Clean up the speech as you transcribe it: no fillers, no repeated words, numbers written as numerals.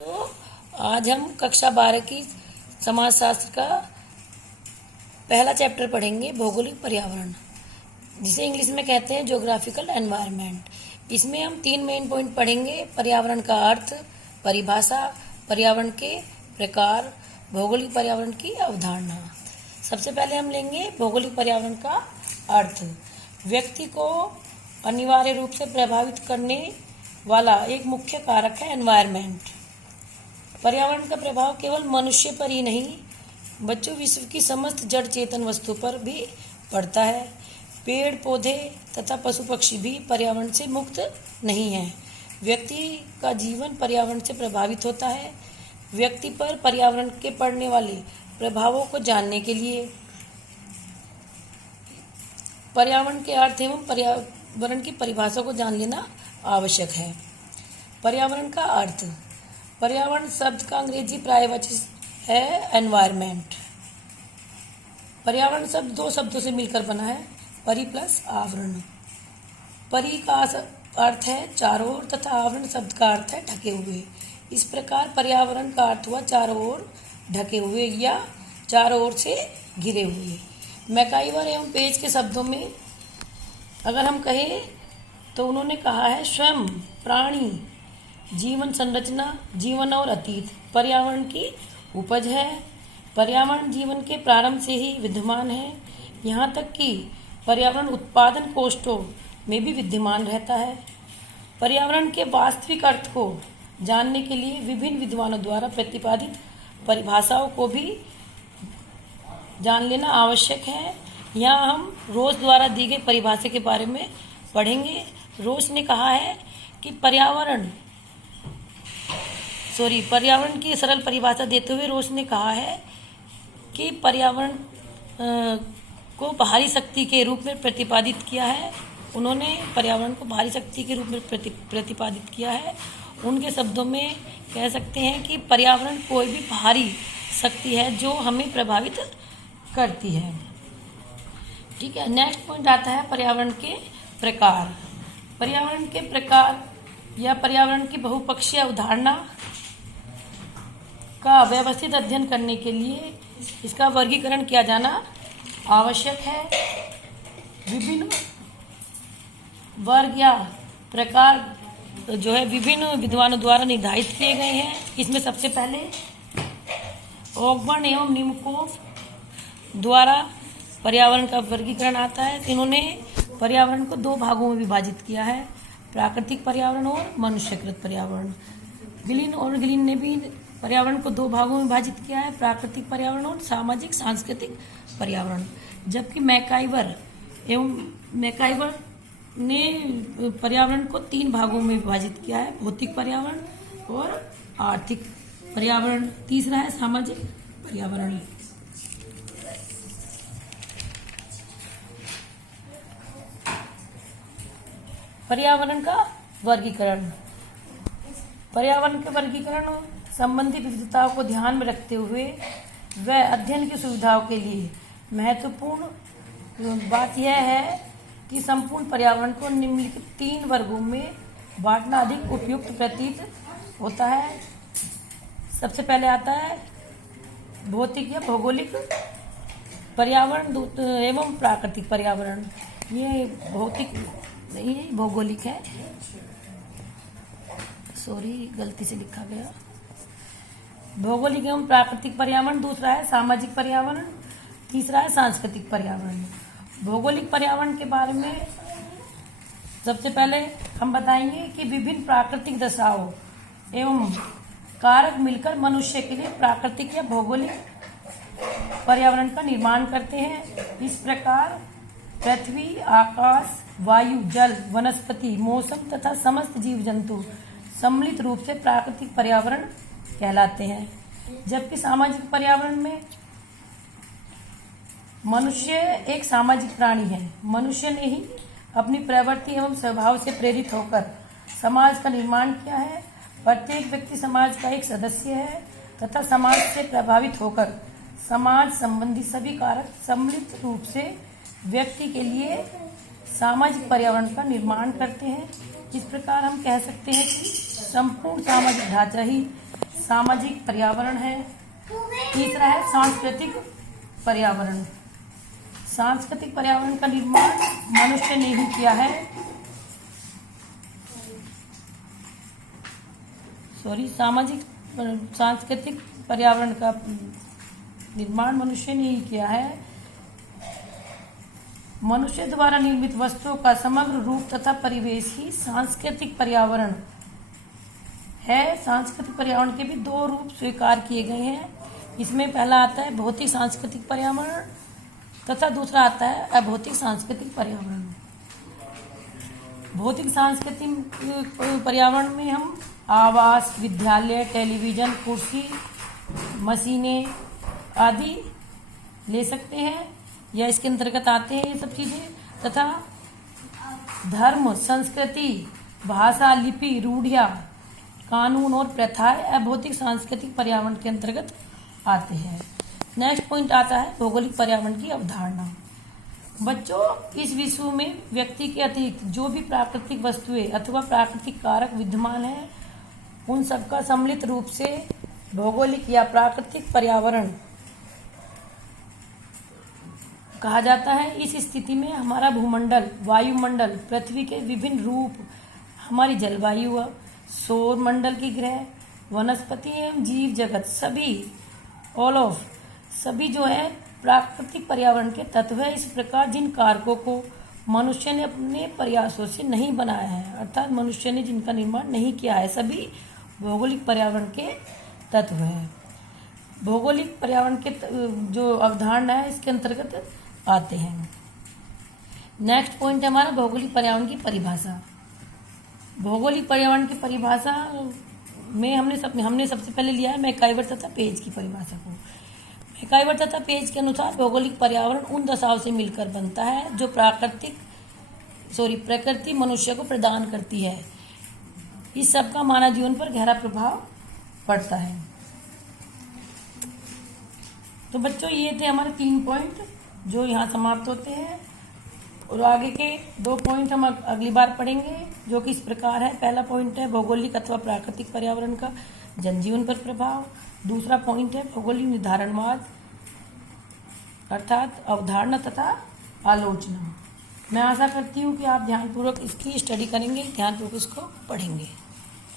तो आज हम कक्षा 12 की समाजशास्त्र का पहला चैप्टर पढ़ेंगे, भौगोलिक पर्यावरण, जिसे इंग्लिश में कहते हैं ज्योग्राफिकल एनवायरनमेंट। इसमें हम 3 मेन पॉइंट पढ़ेंगे: पर्यावरण का अर्थ, परिभाषा, पर्यावरण के प्रकार, भौगोलिक पर्यावरण की अवधारणा। सबसे पहले हम लेंगे भौगोलिक पर्यावरण का अर्थ। व्यक्ति को अनिवार्य रूप से प्रभावित करने वाला एक मुख्य कारक है एनवायरनमेंट। पर्यावरण का प्रभाव केवल मनुष्य पर ही नहीं बच्चों विश्व की समस्त जड़ चेतन वस्तु पर भी पड़ता है। पेड़ पौधे तथा पशु पक्षी भी पर्यावरण से मुक्त नहीं हैं। व्यक्ति का जीवन पर्यावरण से प्रभावित होता है। व्यक्ति पर पर्यावरण के पड़ने वाले प्रभावों को जानने के लिए पर्यावरण के अर्थ एवं पर्यावरण की परिभाषा को जान लेना आवश्यक है। पर्यावरण का अर्थ। पर्यावरण शब्द का अंग्रेजी पर्यायवाची है एनवायरनमेंट। पर्यावरण शब्द 2 शब्दों से मिलकर बना है, परि प्लस आवरण। परि का अर्थ है चारों ओर तथा आवरण शब्द का अर्थ है ढके हुए। इस प्रकार पर्यावरण का अर्थ हुआ चारों ओर ढके हुए या चारों ओर से घिरे हुए। मैकाइवर एवं पेज के शब्दों में अगर हम कहें तो उन्होंने कहा है स्वयं, प्राणी, जीवन संरचना, जीवन और अतीत पर्यावरण की उपज है। पर्यावरण जीवन के प्रारंभ से ही विद्यमान है, यहाँ तक कि पर्यावरण उत्पादन कोष्ठों में भी विद्यमान रहता है। पर्यावरण के वास्तविक अर्थ को जानने के लिए विभिन्न विद्वानों द्वारा प्रतिपादित परिभाषाओं को भी जान लेना आवश्यक है। यहाँ हम रोज द्वारा दी गई परिभाषा के बारे में पढ़ेंगे। रोज ने कहा है कि पर्यावरण की सरल परिभाषा देते हुए रोज ने कहा है कि पर्यावरण को बाहरी शक्ति के रूप में प्रतिपादित किया है। उन्होंने पर्यावरण को बाहरी शक्ति के रूप में प्रतिपादित किया है। उनके शब्दों में कह सकते हैं कि पर्यावरण कोई भी बाहरी शक्ति है जो हमें प्रभावित करती है। ठीक है, नेक्स्ट पॉइंट आता है पर्यावरण के प्रकार। पर्यावरण के प्रकार या पर्यावरण की बहुपक्षीय अवधारणा का व्यवस्थित अध्ययन करने के लिए इसका वर्गीकरण किया जाना आवश्यक है। विभिन्न वर्ग या प्रकार जो है विभिन्न विद्वानों द्वारा निर्धारित किए गए हैं। इसमें सबसे पहले ऑकबर्न एवं निमकोव द्वारा पर्यावरण का वर्गीकरण आता है। इन्होंने पर्यावरण को 2 भागों में विभाजित किया है, प्राकृतिक पर्यावरण और मनुष्यकृत पर्यावरण। गिलिन ने भी पर्यावरण को 2 भागों में विभाजित किया है, प्राकृतिक पर्यावरण और सामाजिक सांस्कृतिक पर्यावरण। जबकि मैकाइवर ने पर्यावरण को 3 भागों में विभाजित किया है, भौतिक पर्यावरण और आर्थिक पर्यावरण, तीसरा है सामाजिक पर्यावरण। पर्यावरण का वर्गीकरण। पर्यावरण के वर्गीकरण संबंधी विविधताओं को ध्यान में रखते हुए व अध्ययन की सुविधाओं के लिए महत्वपूर्ण बात यह है कि संपूर्ण पर्यावरण को निम्नलिखित 3 वर्गों में बांटना अधिक उपयुक्त प्रतीत होता है। सबसे पहले आता है भौतिक या भौगोलिक पर्यावरण एवं प्राकृतिक पर्यावरण। ये भौतिक नहीं है, भौगोलिक है, गलती से लिखा गया। भौगोलिक एवं प्राकृतिक पर्यावरण, दूसरा है सामाजिक पर्यावरण, तीसरा है सांस्कृतिक पर्यावरण। भौगोलिक पर्यावरण के बारे में सबसे पहले हम बताएंगे कि विभिन्न प्राकृतिक दशाओं एवं कारक मिलकर मनुष्य के लिए प्राकृतिक या भौगोलिक पर्यावरण का निर्माण करते हैं। इस प्रकार पृथ्वी, आकाश, वायु, जल, वनस्पति, मौसम तथा समस्त जीव जंतु सम्मिलित रूप से प्राकृतिक पर्यावरण कहलाते हैं। जबकि सामाजिक पर्यावरण में मनुष्य एक सामाजिक प्राणी है। मनुष्य ने ही अपनी प्रवृत्ति एवं स्वभाव से प्रेरित होकर समाज का निर्माण किया है। प्रत्येक व्यक्ति समाज का एक सदस्य है तथा समाज से प्रभावित होकर समाज संबंधी सभी कारक सम्मिलित रूप से व्यक्ति के लिए सामाजिक पर्यावरण का निर्माण करते हैं। इस प्रकार हम कह सकते हैं कि संपूर्ण सामाजिक ढांचा ही सामाजिक पर्यावरण है। तीसरा है सांस्कृतिक पर्यावरण। सांस्कृतिक पर्यावरण का निर्माण मनुष्य ने ही किया है। सांस्कृतिक पर्यावरण का निर्माण मनुष्य ने ही किया है। मनुष्य द्वारा निर्मित वस्तुओं का समग्र रूप तथा परिवेश ही सांस्कृतिक पर्यावरण है। सांस्कृतिक पर्यावरण के भी दो रूप स्वीकार किए गए हैं। इसमें पहला आता है भौतिक सांस्कृतिक पर्यावरण तथा दूसरा आता है अभौतिक सांस्कृतिक पर्यावरण। भौतिक सांस्कृतिक पर्यावरण में हम आवास, विद्यालय, टेलीविजन, कुर्सी, मशीनें आदि ले सकते हैं या इसके अंतर्गत आते हैं ये सब चीजें। तथा धर्म, संस्कृति, भाषा, लिपि, रूढ़ियाँ, कानून और प्रथाएं अभौतिक सांस्कृतिक पर्यावरण के अंतर्गत आते हैं। नेक्स्ट पॉइंट आता है भौगोलिक पर्यावरण की अवधारणा। बच्चों, इस विश्व में व्यक्ति के अतिरिक्त जो भी प्राकृतिक वस्तुएं अथवा प्राकृतिक कारक विद्यमान हैं, उन सबका सम्मिलित रूप से भौगोलिक या प्राकृतिक पर्यावरण कहा जाता है। इस स्थिति में हमारा भूमंडल, वायुमंडल, पृथ्वी के विभिन्न रूप, हमारी जलवायु, सौर मंडल की ग्रह, वनस्पति एवं जीव जगत सभी जो है प्राकृतिक पर्यावरण के तत्व है। इस प्रकार जिन कारकों को मनुष्य ने अपने प्रयासों से नहीं बनाया है, अर्थात मनुष्य ने जिनका निर्माण नहीं किया है, सभी भौगोलिक पर्यावरण के तत्व है। भौगोलिक पर्यावरण के जो अवधारणा है इसके अंतर्गत आते हैं। नेक्स्ट पॉइंट है हमारा भौगोलिक पर्यावरण की परिभाषा। भौगोलिक पर्यावरण की परिभाषा में हमने सबसे पहले लिया है मैकाइवर तथा पेज की परिभाषा को। मैकाइवर तथा पेज के अनुसार भौगोलिक पर्यावरण उन दशाओं से मिलकर बनता है जो प्रकृति मनुष्य को प्रदान करती है। इस सब का मानव जीवन पर गहरा प्रभाव पड़ता है। तो बच्चों, ये थे हमारे 3 पॉइंट जो यहाँ समाप्त होते हैं, और आगे के 2 पॉइंट हम अगली बार पढ़ेंगे, जो कि इस प्रकार है। पहला पॉइंट है भौगोलिक अथवा प्राकृतिक पर्यावरण का जनजीवन पर प्रभाव। दूसरा पॉइंट है भौगोलिक निर्धारणवाद अर्थात अवधारणा तथा आलोचना। मैं आशा करती हूँ कि आप ध्यानपूर्वक इसकी स्टडी करेंगे, ध्यानपूर्वक इसको पढ़ेंगे।